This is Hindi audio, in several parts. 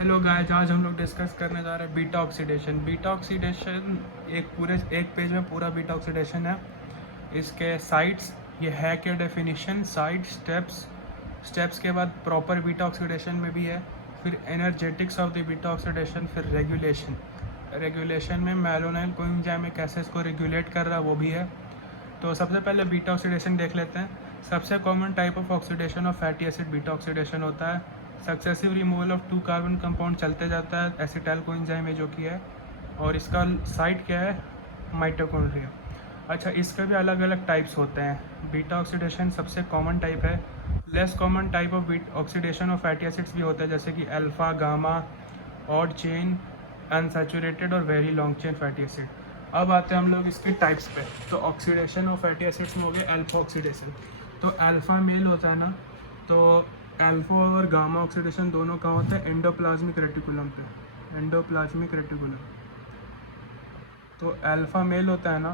हेलो गाइस, आज हम लोग डिस्कस करने जा रहे हैं बीटा ऑक्सीडेशन। बीटा ऑक्सीडेशन एक पेज में पूरा बीटा ऑक्सीडेशन है। इसके साइट्स, ये है क्या डेफिनेशन, साइट स्टेप्स के बाद प्रॉपर बीटा ऑक्सीडेशन में भी है। फिर energetics of the beta oxidation, फिर रेगुलेशन में मैलोनाइल कोएंजाइम में कैसे इसको रेगुलेट कर रहा है वो भी है। तो सबसे पहले बीटा ऑक्सीडेशन देख लेते हैं। सबसे common type of oxidation of fatty acid beta oxidation होता है। Successive removal of 2 carbon compound चलते जाता है एसिटाइल कोएंजाइम में जो कि है, और इसका साइट क्या है, माइटोकॉन्ड्रिया। अच्छा, इसके भी अलग अलग टाइप्स होते हैं। बीटा ऑक्सीडेशन सबसे कॉमन टाइप है। Less common type of oxidation of fatty acids भी होते हैं, जैसे कि alpha, gamma, odd chain, unsaturated और very long chain fatty acid. अब आते हैं हम लोग इसके टाइप्स पे। तो ऑक्सीडेशन ऑफ फैटी एसिड्स में हो गया अल्फा ऑक्सीडेशन। तो अल्फ़ा मेल होता है ना, तो अल्फा और गामा ऑक्सीडेशन दोनों कहाँ होता है, एंडोप्लाज्मिक रेटिकुलम पे, एंडोप्लाज्मिक रेटिकुलम। तो अल्फ़ा मेल होता है ना,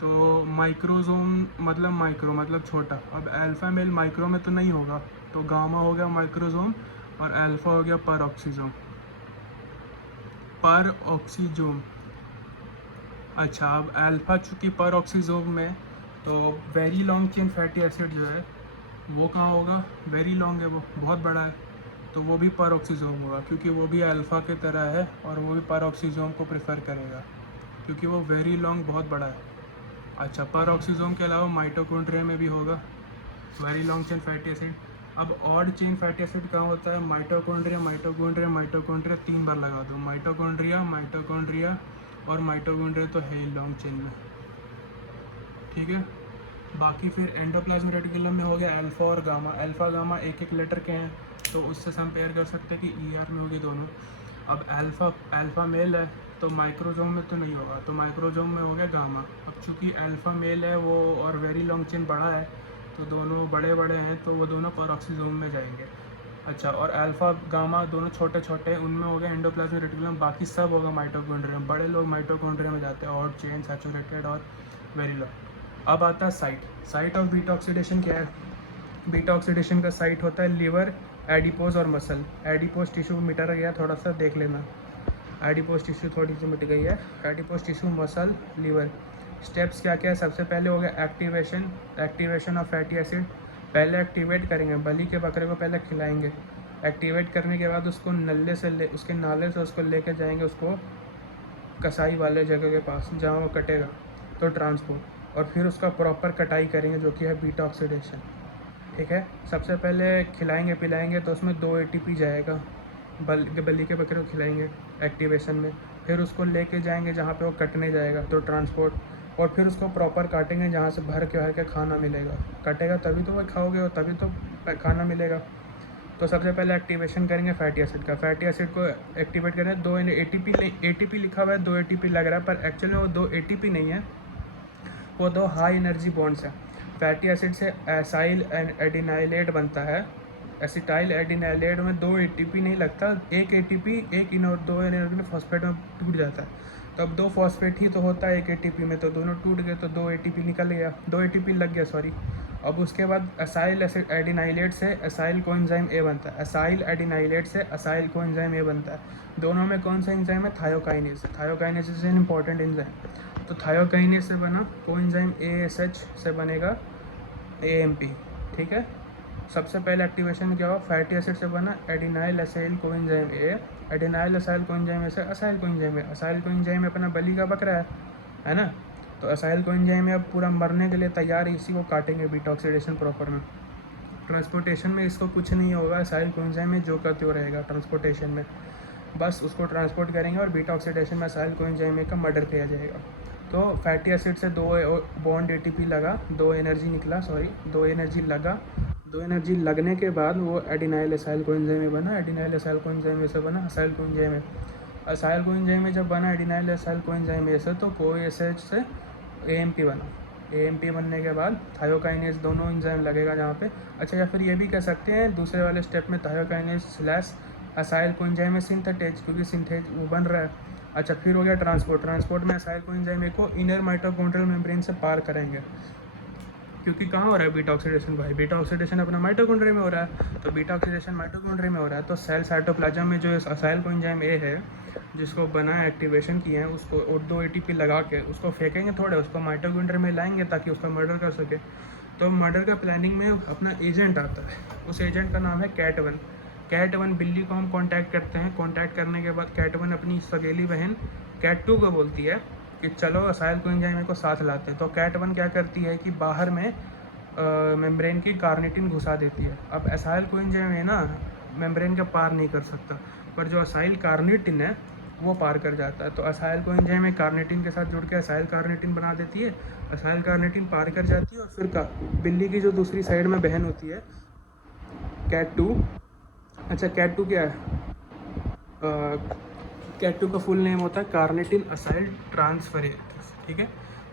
तो माइक्रोजोम मतलब माइक्रो मतलब छोटा। अब अल्फ़ा मेल माइक्रो में तो नहीं होगा, तो गामा हो गया माइक्रोजोम और अल्फ़ा हो गया पर ऑक्सीजोम, पर ऑक्सीजोम। अच्छा, अब अल्फ़ा चूँकि पर ऑक्सीजोम में, तो very long chain fatty acid जो है वो कहाँ होगा, वेरी लॉन्ग है, वो बहुत बड़ा है, तो वो भी पर ऑक्सीजोम होगा, क्योंकि वो भी अल्फ़ा की तरह है और वो भी पर ऑक्सीजोम को प्रेफर करेगा क्योंकि वो वेरी लॉन्ग बहुत बड़ा है। अच्छा, पर ऑक्सीजोम के अलावा माइटोकॉन्ड्रिया में भी होगा very long chain fatty acid. अब ऑड चेन फैटी एसिड कहाँ होता है, माइटोकॉन्ड्रिया माइटोकॉन्ड्रिया माइटोकॉन्ड्रिया, 3 बार लगा दो, माइटोकॉन्ड्रिया माइटोकॉन्ड्रिया और माइटोकॉन्ड्रिया, तो है ही लॉन्ग चेन में। ठीक है, बाकी फिर एंडोप्लाज्मिक रेटिकुलम में हो गया अल्फ़ा और गामा। अल्फ़ा गामा एक एक लेटर के हैं, तो उससे कंपेयर कर सकते हैं कि ER में होगी दोनों। अब अल्फ़ा मेल है तो माइक्रोजोम में तो नहीं होगा, तो माइक्रोजोम में हो गया गामा। अब चूँकि अल्फ़ा मेल है वो और वेरी लॉन्ग चेन बड़ा है, तो दोनों बड़े बड़े हैं, तो वो दोनों परऑक्सीजोम में जाएंगे। अच्छा, और अल्फ़ा गामा दोनों छोटे छोटे हैं, उनमें हो गया एंडोप्लाज्मिक रेटिकुलम, बाकी सब होगा माइटोकॉन्ड्रिया में। बड़े लोग माइटोकॉन्ड्रिया में जाते हैं, ऑड चेन, सैचुरेटेड और वेरी लॉन्ग। अब आता है साइट ऑफ बीटा ऑक्सीडेशन क्या है। बीटा ऑक्सीडेशन का साइट होता है लिवर, एडिपोज और मसल। एडिपोज टिश्यू मिटा गया, थोड़ा सा देख लेना, एडिपोज टिश्यू थोड़ी सी मिट गई है। Adipose tissue, muscle, liver. Steps क्या क्या है, सबसे पहले हो गया एक्टिवेशन ऑफ फैटी एसिड। पहले एक्टिवेट करेंगे, बलि के बकरे को पहले खिलाएंगे। एक्टिवेट करने के बाद उसको उसके नाले से उसको लेके जाएंगे उसको कसाई वाले जगह के पास जहाँ वो कटेगा, तो ट्रांसपोर्ट। और फिर उसका प्रॉपर कटाई करेंगे जो कि है बीटा ऑक्सीडेशन। ठीक है, सबसे पहले खिलाएंगे पिलाएंगे तो उसमें 2 ATP जाएगा, बलि के बकरे को खिलाएंगे एक्टिवेशन में। फिर उसको लेके जाएंगे जहाँ पे वो कटने जाएगा, तो ट्रांसपोर्ट। और फिर उसको प्रॉपर काटेंगे जहाँ से भर के खाना मिलेगा। कटेगा तभी तो वो खाओगे और तभी तो खाना मिलेगा। तो सबसे पहले एक्टिवेशन करेंगे फैटी एसिड का। फैटी एसिड को एक्टिवेट करें, 2 ATP लिखा हुआ है, 2 ATP लग रहा है, पर एक्चुअली वो 2 ATP नहीं है, वो 2 हाई एनर्जी बॉन्ड्स हैं। फैटी एसिड से एसाइल एडिनाइलेट बनता है। एसिटाइल एडिनाइलेट में 2 ATP नहीं लगता, 1 ATP, 2 एनर्जी में फॉस्फेट में टूट जाता है। तो अब 2 फॉस्फेट ही तो होता है 1 ATP में, तो दोनों टूट गए, तो 2 ATP निकल गया, 2 ATP लग गया, सॉरी। अब उसके बाद एसाइल एडिनाइलेट से एसाइल कोएंजाइम ए बनता है। एसाइल एडिनाइलेट से एसाइल कोएंजाइम ए बनता है। दोनों में कौन सा एंजाइम है, thiokinase. Thiokinase is an important enzyme. तो थायोकाइनेज से बना कोएंजाइम ASH से बनेगा AMP। ठीक है, सबसे पहले एक्टिवेशन क्या हुआ, फैटी एसिड से बना adenyl acyl coenzyme A. Adenyl acyl coenzyme A से acyl coenzyme A. Acyl coenzyme अपना बलि का बकरा है ना, तो असाइल कोएंजाइम अब पूरा मरने के लिए तैयार है, इसी को काटेंगे बीटा ऑक्सीडेशन प्रॉपर में। ट्रांसपोर्टेशन में इसको कुछ नहीं होगा, असाइल कोएंजाइम में जो का त्यों रहेगा ट्रांसपोर्टेशन में, बस उसको ट्रांसपोर्ट करेंगे और बीटा ऑक्सीडेशन में असाइल कोएंजाइम का मर्डर किया जाएगा। तो फैटी एसिड से 2 बॉन्ड ATP लगा, 2 एनर्जी निकला, सॉरी 2 एनर्जी लगा। 2 एनर्जी लगने के बाद वो एडिनाइल असाइल कोएंजाइम में बना, एडिनाइल असाइल कोएंजाइम में से बना असाइल कोएंजाइम में। असाइल कोएंजाइम में जब बना एडिनाइल असाइल कोएंजाइम में से, तो CoASH से AMP बना। AMP बनने के बाद थायोकाइनेज दोनों एंजाइम लगेगा जहाँ पे। अच्छा, या फिर ये भी कह सकते हैं दूसरे वाले स्टेप में थायोकाइनेज स्लैश असाइल कोएंजाइम में सिंथेटेज, क्योंकि सिंथेज वो बन रहा है। अच्छा, फिर हो गया ट्रांसपोर्ट में असाइल कोएंजाइम को इनर माइटोकॉन्ड्रियल मेम्ब्रेन से पार करेंगे। क्योंकि कहाँ हो रहा है बीटा ऑक्सीडेशन भाई, बीटा ऑक्सीडेशन अपना माइटोकॉन्ड्रिया में हो रहा है, तो बीटा ऑक्सीडेशन माइटोकॉन्ड्रिया में हो रहा है, तो सेल साइटोप्लाज्म में जो असाइल कोएंजाइम ए है जिसको बना एक्टिवेशन किए हैं उसको और 2 ATP लगा के उसको फेंकेंगे थोड़े, उसको माइटोकॉन्ड्रिया में लाएंगे ताकि उसका मर्डर कर सके। तो मर्डर का प्लानिंग में अपना एजेंट आता है, उस एजेंट का नाम है कैट1। कैट1 बिल्ली को हम कांटेक्ट करते हैं, कांटेक्ट करने के बाद कैट1 अपनी सगेली बहन कैट2 को बोलती है कि चलो असाइल कोएंजाइम को साथ लाते हैं। तो कैट1 क्या करती है कि बाहर में मेम्ब्रेन की कार्निटिन घुसा देती है। अब असाइल कोएंजाइम है ना मेम्ब्रेन का पार नहीं कर सकता, पर जो असाइल कार्निटिन है वो पार कर जाता है। तो असाइल कोएंजाइम में कार्निटिन के साथ जुड़ के असाइल कार्निटिन बना देती है, असाइल कार्निटिन पार कर जाती है और फिर बिल्ली की जो दूसरी साइड में बहन होती है कैट2, अच्छा कैट2 क्या है, कैट2 का फुल नेम होता है कार्निटिन असाइल ट्रांसफरेज, ठीक है,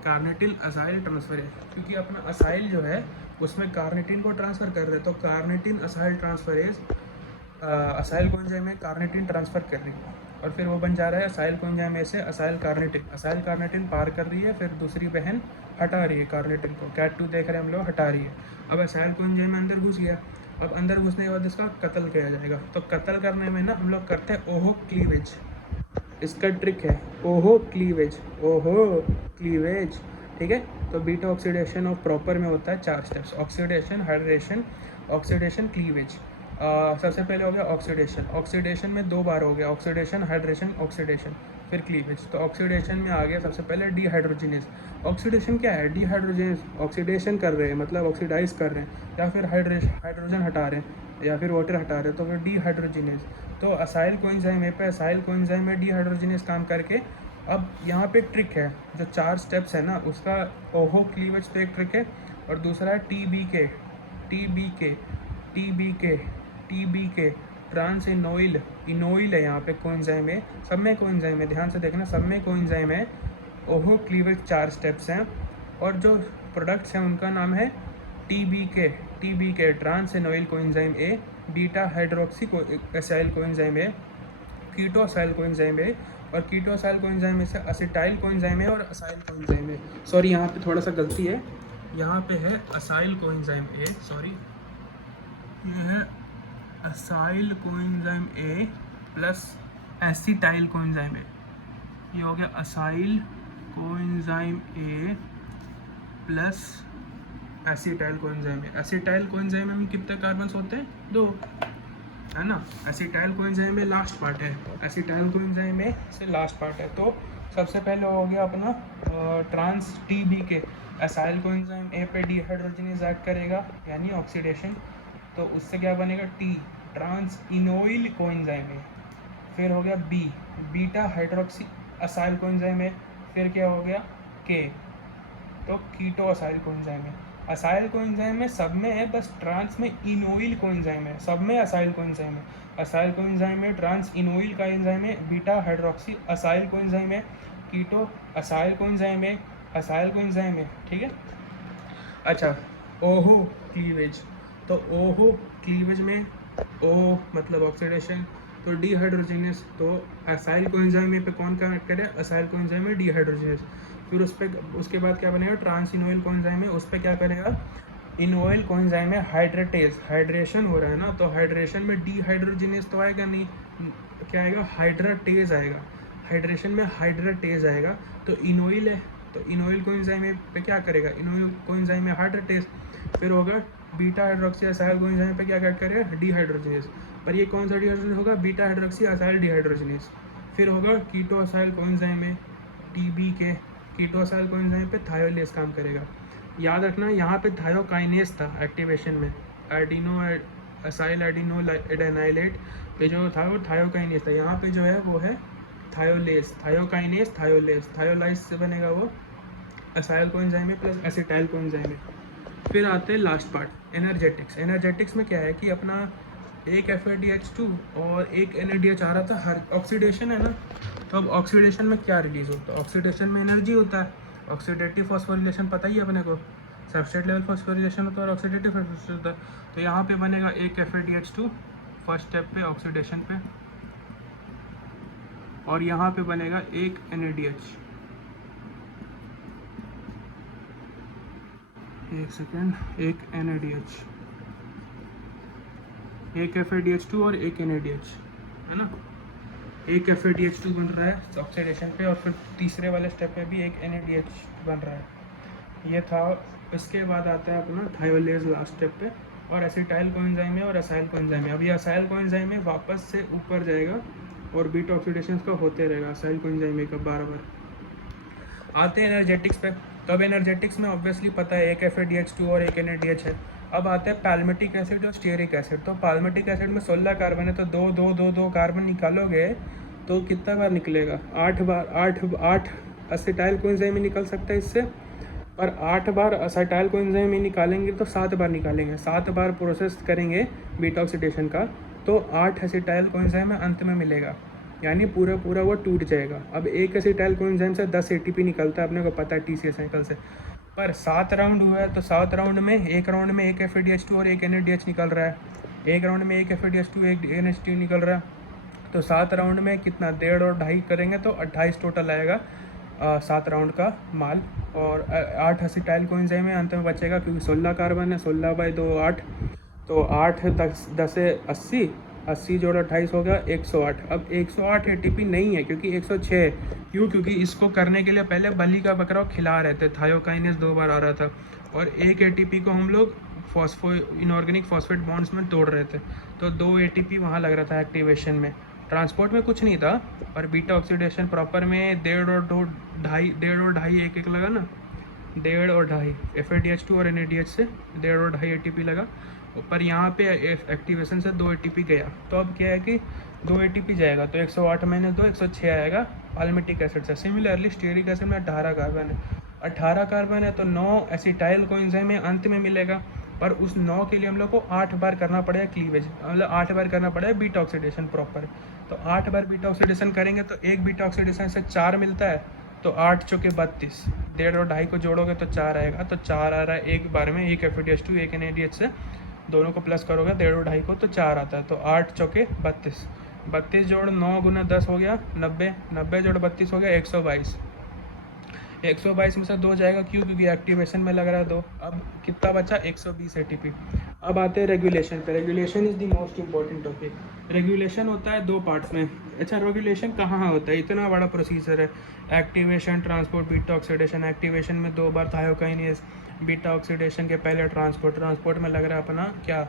कार्निटिन असाइल ट्रांसफरेज, क्योंकि अपना असाइल जो है उसमें कार्निटिन को ट्रांसफ़र कर रहे हैं, तो carnitine acyl transferase acyl coenzyme में कार्निटिन ट्रांसफ़र कर रही है और फिर वो बन जा रहा है असाइल कोएंजाइम में से असाइल कार्निटिन पार कर रही है, फिर दूसरी बहन हटा रही है कार्निटिन को, कैट2 देख रहे हैं हम लोग हटा रही है। अब असाइल कोएंजाइम में अंदर घुस गया, अब अंदर घुसने के बाद इसका कत्ल किया जाएगा। तो कत्ल करने में ना हम लोग करते हैं ओहो क्लीवेज, इसका ट्रिक है ओहो क्लीवेज, ओहो क्लीवेज, ठीक है। तो बीटा ऑक्सीडेशन और प्रॉपर में होता है 4 steps, oxidation, hydration, oxidation, cleavage. सबसे पहले हो गया ऑक्सीडेशन, ऑक्सीडेशन में 2 बार हो गया, ऑक्सीडेशन, हाइड्रेशन, ऑक्सीडेशन, फिर क्लीवेज। तो ऑक्सीडेशन में आ गया सबसे पहले डीहाइड्रोजिनेज। ऑक्सीडेशन क्या है, डीहाइड्रोजिनेज, ऑक्सीडेशन कर रहे हैं मतलब ऑक्सीडाइज कर रहे हैं, या फिर हाइड्रोजन हटा रहे हैं या फिर वाटर हटा रहे हैं, तो फिर डीहाइड्रोजिनेज। तो असाइल कोएंजाइम पे असाइल कोएंजाइम में डीहाइड्रोजिनेज काम करके, अब यहाँ पे ट्रिक है, जो 4 स्टेप्स है ना उसका ओहो क्लीवेज पे एक ट्रिक है, और दूसरा है TBK, TBK, TBK, TBK, trans enoyl, enoyl है यहाँ पे कोएंजाइम में, सब में कोएंजाइम है, ध्यान से देखना सब में कोएंजाइम है। ओहो क्लीवेज 4 स्टेप्स हैं और जो प्रोडक्ट्स हैं उनका नाम है TBK, TBK, trans enoyl coenzyme A, beta hydroxy acyl coenzyme A, keto acyl coenzyme A, और कीटो असाइल कोएंजाइम में से असिटाइल कोएंजाइम ए और असाइल कोएंजाइम ए। सॉरी यहाँ पे थोड़ा सा गलती है, यहाँ पे है असाइल कोएंजाइम ए, सॉरी ये है acyl coenzyme A plus acetyl coenzyme A, ये हो गया acyl coenzyme A plus acetyl coenzyme A. Acetyl coenzyme में कितने कार्बन्स होते हैं, 2, है ना। एसिटाइल कोएंजाइम में लास्ट पार्ट है, एसिटाइल कोएंजाइम में से लास्ट पार्ट है। तो सबसे पहले हो गया अपना ट्रांस टीबीके, असाइल कोएंजाइम ए पे डीहाइड्रोजिनेज एक्ट करेगा यानी ऑक्सीडेशन, तो उससे क्या बनेगा T, trans enoyl coenzyme A. फिर हो गया B, beta hydroxy acyl coenzyme A, फिर क्या हो गया के, तो कीटो असाइल कोएंजाइम है। असाइल कोएंजाइम में सब में है, बस ट्रांस में इनोइल कोएंजाइम है, सब में असाइल कोएंजाइम है। असाइल कोएंजाइम में ट्रांस इनोइल का एंजाइम है, बीटा हाइड्रोक्सी असाइल कोएंजाइम है, कीटो असाइल कोएंजाइम है, असाइल कोएंजाइम है, ठीक है। अच्छा ओहो क्लीवेज, तो ओहो क्लीवेज में ओ मतलब ऑक्सीडेशन, तो डीहाइड्रोजिनेज, तो असाइल कोएंजाइम पे कौन कनेक्ट करे, असाइल कोएंजाइम में डीहाइड्रोजिनेज। फिर उस पर उसके बाद क्या बनेगा, ट्रांस इनोइल कोएंजाइम में, उस पर क्या करेगा, इनोइल कोएंजाइम में हाइड्रेटेज, हाइड्रेशन हो रहा है ना, तो हाइड्रेशन में डीहाइड्रोजिनेज तो आएगा नहीं, क्या आएगा, हाइड्राटेज आएगा, हाइड्रेशन में हाइड्राटेज आएगा, तो इनोइल है, तो इनोइल कोएंजाइम पे क्या करेगा, इनोइल कोएंजाइम में हाइड्राटेज। फिर होगा बीटा हाइड्रोक्सी असाइल कोएंजाइम पे क्या कट करेगा, डीहाइड्रोजिनेज, पर ये कौन सा डीहाइड्रोजिनेज होगा, बीटा हाइड्रोक्सी असाइल डीहाइड्रोजिनेज। फिर होगा कीटो असाइल कोएंजाइम में टीबी के, कीटो असाइल कोएंजाइम पे थायोलेज काम करेगा। याद रखना यहाँ पे थायोकाइनेज था एक्टिवेशन में, एडिनो असाइल एडिनो एडेनाइलेट पे जो था वो थायोकाइनेज था, यहाँ पे जो है वो है थायोलेज, थायोकाइनेज थायोलेज, थायोलाइज से बनेगा वो असाइल कोएंजाइम में प्लस एसिटाइल कोएंजाइम में। फिर आते हैं लास्ट पार्ट एनर्जेटिक्स। एनर्जेटिक्स में क्या है कि अपना एक FADH2 और एक NADH आ रहा था, हर ऑक्सीडेशन है ना, तो अब ऑक्सीडेशन में क्या रिलीज होता है, ऑक्सीडेशन में एनर्जी होता है, ऑक्सीडेटिव फॉस्फोरिलेशन पता ही है अपने को, सबस्ट्रेट लेवल फॉस्फोरिलेशन होता है और ऑक्सीडेटिव फॉस्फोरिलेशन होता है। तो यहाँ पे बनेगा एक FADH2 फर्स्ट स्टेप पे ऑक्सीडेशन पे, और यहाँ पे बनेगा एक NADH, एक सेकेंड, एक NADH, एक FADH2 और एक NADH, है ना। एक FADH2 बन रहा है ऑक्सीडेशन पे, और फिर तीसरे वाले स्टेप पे भी एक NADH बन रहा है। ये था। इसके बाद आता है अपना थायोलेज लास्ट स्टेप पे, और एसिटाइल कोएंजाइम है और असाइल कोएंजाइम है। अब ये असाइल कोएंजाइम है वापस से ऊपर जाएगा और बीटा ऑक्सीडेशन का होते रहेगा असाइल कोएंजाइम का बार बार। आते हैं एनर्जेटिक्स पे। तो अब एनर्जेटिक्स में ऑब्वियसली पता है एक FADH2 और एक NADH है। अब आते हैं पैल्मेटिक एसिड और स्टीयरिक एसिड। तो पैल्मेटिक एसिड में 16 कार्बन है, तो दो कार्बन निकालोगे तो कितना बार निकलेगा? 8 बार। 8 असेटाइल कोएंजाइम में निकल सकता है इससे, और 8 बार असेटाइल कोएंजाइम में निकालेंगे तो 7 बार निकालेंगे। 7 बार प्रोसेस करेंगे बीटा ऑक्सीडेशन का, तो 8 असेटाइल कोएंजाइम में अंत में मिलेगा, यानी पूरा वो टूट जाएगा। अब एक असेटाइल कोएंजाइम से 10 ATP निकलता है, अपने को पता है TCA साइकिल से। पर 7 राउंड हुआ है, तो 7 राउंड में एक राउंड में एक FADH2 और एक NADH निकल रहा है, एक राउंड में एक FADH2 एक NH2 निकल रहा है। तो 7 राउंड में कितना, 1.5 और 2.5 करेंगे तो 28 टोटल आएगा 7 राउंड का माल। और 8 असेटाइल कोएंजाइम में अंत में बचेगा, क्योंकि 16 कार्बन है, 16/2 8, तो 8 10 से 80, 80 जोड़ 28 होगा 108। अब 108 ATP नहीं है, क्योंकि 106 है। क्यों? क्योंकि इसको करने के लिए पहले बलि का बकरा खिला रहे थे, थायोकाइनेस 2 बार आ रहा था, और 1 ATP को हम लोग इनऑर्गेनिक फॉस्फेट बॉन्ड्स में तोड़ रहे थे, तो 2 ATP वहाँ लग रहा था एक्टिवेशन में। ट्रांसपोर्ट में कुछ नहीं था, और बीटा ऑक्सीडेशन प्रॉपर में 1.5 और 2.5 एक लगा ना, 1.5 और 2.5 FADH2 और NADH से 1.5 और 2.5 ATP लगा। पर यहाँ पे एक्टिवेशन से 2 ATP गया, तो अब क्या है कि 2 ATP जाएगा, तो 108 - 2 106 आएगा पैल्मेटिक एसिड से। सिमिलरली स्टीयरिक एसिड में 18 कार्बन है, 18 कार्बन है, तो 9 एसिटाइल कोएंजाइम में अंत में मिलेगा, पर उस 9 के लिए हम लोग को 8 बार करना पड़ेगा क्लीवेज, मतलब 8 बार करना पड़ेगा बीटा ऑक्सीडेशन प्रॉपर। तो 8 बार बीटा ऑक्सीडेशन करेंगे तो एक बीटा ऑक्सीडेशन से 4 मिलता है, तो 8 चौके 32, 1.5 और 2.5 को जोड़ोगे तो 4 आएगा, तो 4 आ रहा है एक बार में, एक FADH2 एक NADH से, दोनों को प्लस करोगे 1.5 और 2.5 को तो 4 आता है, तो 8 चौके 32, 32 जोड़ 9 × 10 हो गया 90, 90 जोड़ 32 हो गया 122, 122 में से 2 जाएगा, क्यों? क्योंकि एक्टिवेशन में लग रहा है 2। अब कितना बचा? 120 ATP। अब आते हैं रेगुलेशन पे। Regulation is the most important topic. Regulation होता है 2 पार्ट्स में। अच्छा, रेगुलेशन कहाँ होता है? इतना बड़ा प्रोसीजर है, activation, transport, beta oxidation. Activation में 2 बार थायोकाइनेस, बीटा ऑक्सीडेशन के पहले ट्रांसपोर्ट में लग रहा है अपना क्या,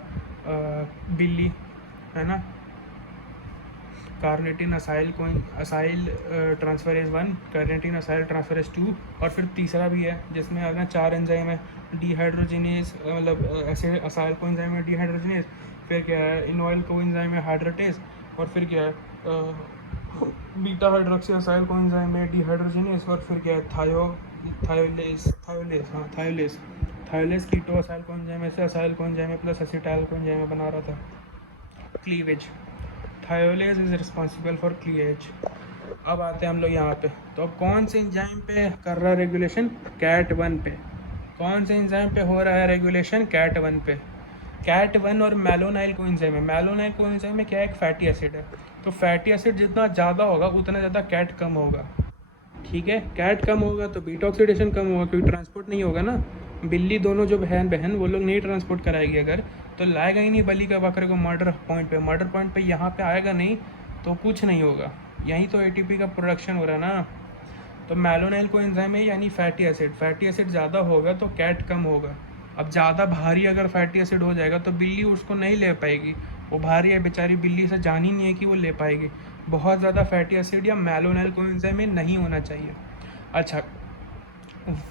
बिल्ली, है ना, carnitine acyl transferase 1, carnitine acyl transferase 2, और फिर तीसरा भी है जिसमें अपना 4 एंजाइम है, डिहाइड्रोजिनेज, मतलब ऐसे असाइल कोएंजाइम है डिहाइड्रोजिनेज, फिर क्या है इनॉइल कोएंजाइम है हाइड्रेटेज, और फिर क्या है बीटा हाइड्रोक्सी असाइल कोएंजाइम है डिहाइड्रोजिनेज, और फिर क्या है थायोलेज कीटो असाइल कोएंजाइम से acyl coenzyme plus acetyl coenzyme बना रहा था cleavage. Thiolase is responsible for cleavage. अब आते हैं हम लोग यहाँ पे, तो अब कौन से एंजाइम पे कर रहा है रेगुलेशन? CAT1 पे। कौन से एंजाइम पे हो रहा है रेगुलेशन? CAT1 पे। CAT1 और मैलोनाइल कोएंजाइम है। मैलोनाइल कोएंजाइम में क्या है? एक फैटी एसिड है, तो फैटी एसिड जितना ज़्यादा होगा उतना ज़्यादा CAT कम होगा, ठीक है। CAT कम होगा तो बीटा ऑक्सीडेशन कम होगा, क्योंकि ट्रांसपोर्ट नहीं होगा ना। बिल्ली दोनों जो बहन वो लोग नहीं ट्रांसपोर्ट कराएगी अगर, तो लाएगा ही नहीं बलि का बकरे को मर्डर पॉइंट पे यहाँ पे आएगा नहीं, तो कुछ नहीं होगा। यहीं तो ATP का प्रोडक्शन हो रहा है ना। तो मैलोनाइल कोएंजाइम है, यानी फैटी एसिड ज़्यादा होगा तो CAT कम होगा। अब ज़्यादा भारी अगर फैटी एसिड हो जाएगा तो बिल्ली उसको नहीं ले पाएगी, वो भारी है बेचारी, बिल्ली से जान ही नहीं है कि वो ले पाएगी। बहुत ज़्यादा फैटी एसिड या मैलोनाइल कोएंजाइम में नहीं होना चाहिए। अच्छा,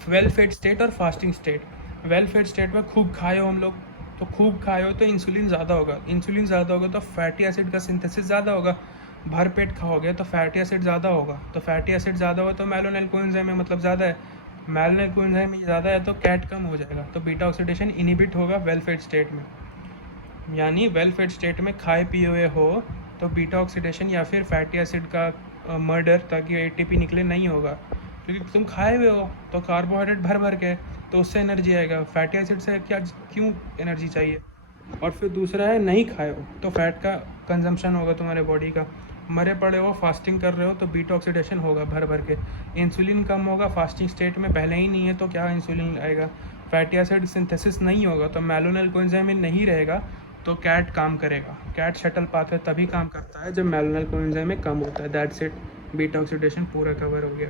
वेल फेड स्टेट और fasting state. Well fade state में खूब खाए हो हम लोग, तो खूब खाए हो तो इंसुलिन ज़्यादा होगा, तो फैटी एसिड का सिंथेसिस ज़्यादा होगा। भर पेट खाओगे तो फैटी एसिड ज़्यादा होगा, तो फैटी एसिड ज़्यादा होगा तो मैलोनाइल कोएंजाइम में मतलब ज़्यादा है, मैलोनाइल कोएंजाइम में ज़्यादा है तो CAT कम हो जाएगा, तो बीटा ऑक्सीडेशन इनहिबिट होगा वेल फेड स्टेट में। यानी वेल फेड स्टेट में खाए पिए हुए हो तो बीटा ऑक्सीडेशन या फिर फैटी एसिड का मर्डर, ताकि ATP निकले, नहीं होगा, क्योंकि तुम खाए हुए हो तो कार्बोहाइड्रेट भर के, तो उससे एनर्जी आएगा। फैटी एसिड से क्यों एनर्जी चाहिए? और फिर दूसरा है नहीं खाए हो तो फैट का कंजम्पशन होगा तुम्हारे बॉडी का। मरे पड़े हो, फास्टिंग कर रहे हो तो बीटा ऑक्सीडेशन होगा भर के। इंसुलिन कम होगा फास्टिंग स्टेट में, पहले ही नहीं है तो क्या इंसुलिन आएगा। फैटी एसिड सिंथेसिस नहीं होगा तो मेलोनिल कोएंजाइम नहीं रहेगा तो कैट काम करेगा। कैट शटल पाथवे तभी काम करता है जब मेलोनिल कोएंजाइम कम होता है। दैट्स इट, बीटा ऑक्सीडेशन पूरा कवर हो गया।